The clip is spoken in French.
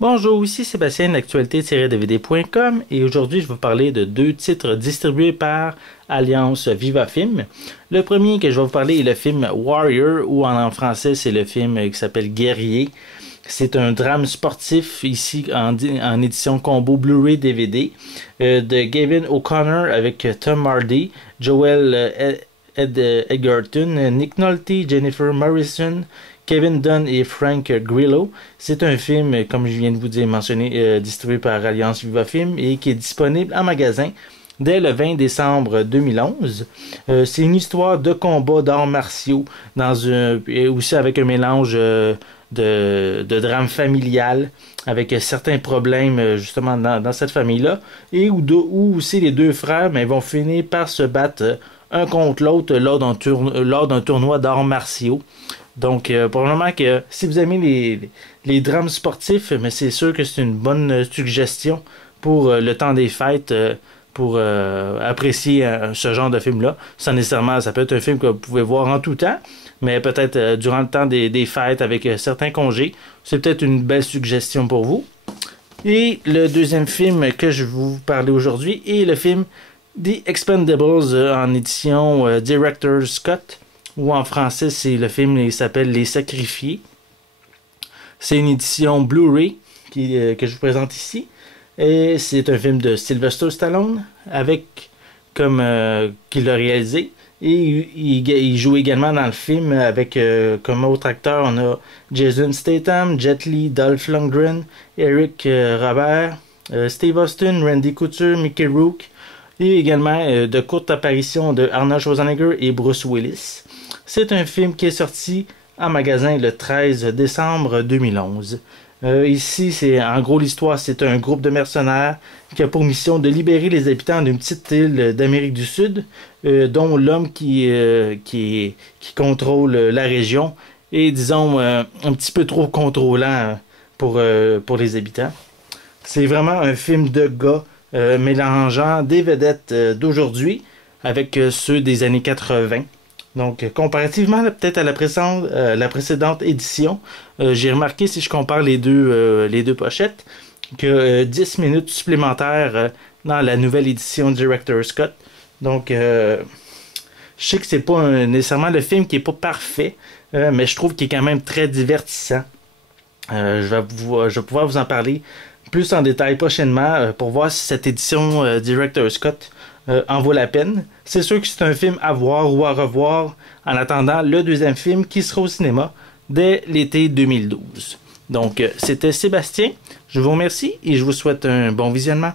Bonjour, ici Sébastien d'actualité-dvd.com et aujourd'hui je vais vous parler de deux titres distribués par Alliance Viva-Film. Le premier que je vais vous parler est le film Warrior ou en français c'est le film qui s'appelle Guerrier. C'est un drame sportif ici en édition combo Blu-ray DVD de Gavin O'Connor avec Tom Hardy, Joel Edgerton, Nick Nolte, Jennifer Morrison, Kevin Dunn et Frank Grillo. C'est un film, comme je viens de vous dire, mentionné, distribué par Alliance Viva Film et qui est disponible en magasin dès le 20 décembre 2011. C'est une histoire de combat d'arts martiaux et aussi avec un mélange de drame familial avec certains problèmes justement dans cette famille-là et où aussi les deux frères vont finir par se battre un contre l'autre lors d'un tournoi d'arts martiaux. Donc, probablement que si vous aimez les drames sportifs, mais c'est sûr que c'est une bonne suggestion pour le temps des fêtes, pour apprécier ce genre de film-là. Sans nécessairement, ça peut être un film que vous pouvez voir en tout temps, mais peut-être durant le temps des fêtes avec certains congés. C'est peut-être une belle suggestion pour vous. Et le deuxième film que je vais vous parler aujourd'hui est le film The Expendables en édition Director's Cut. Ou en français, c'est le film qui s'appelle Les Sacrifiés. C'est une édition Blu-ray que je vous présente ici. Et c'est un film de Sylvester Stallone qu'il a réalisé. Et il joue également dans le film avec comme autre acteur, on a Jason Statham, Jet Li, Dolph Lundgren, Eric Robert, Steve Austin, Randy Couture, Mickey Rourke. Et également de courtes apparitions de Arnold Schwarzenegger et Bruce Willis. C'est un film qui est sorti en magasin le 13 décembre 2011. Ici, en gros l'histoire, c'est un groupe de mercenaires qui a pour mission de libérer les habitants d'une petite île d'Amérique du Sud, dont l'homme qui contrôle la région est, disons, un petit peu trop contrôlant pour les habitants. C'est vraiment un film de gars mélangeant des vedettes d'aujourd'hui avec ceux des années 80. Donc, comparativement peut-être à la précédente édition, j'ai remarqué, si je compare les deux pochettes, que 10 minutes supplémentaires dans la nouvelle édition Director's Cut. Donc, je sais que c'est pas nécessairement le film qui est pas parfait, mais je trouve qu'il est quand même très divertissant. Je vais pouvoir vous en parler plus en détail prochainement pour voir si cette édition Director's Cut en vaut la peine. C'est sûr que c'est un film à voir ou à revoir en attendant le deuxième film qui sera au cinéma dès l'été 2012. Donc, c'était Sébastien. Je vous remercie et je vous souhaite un bon visionnement.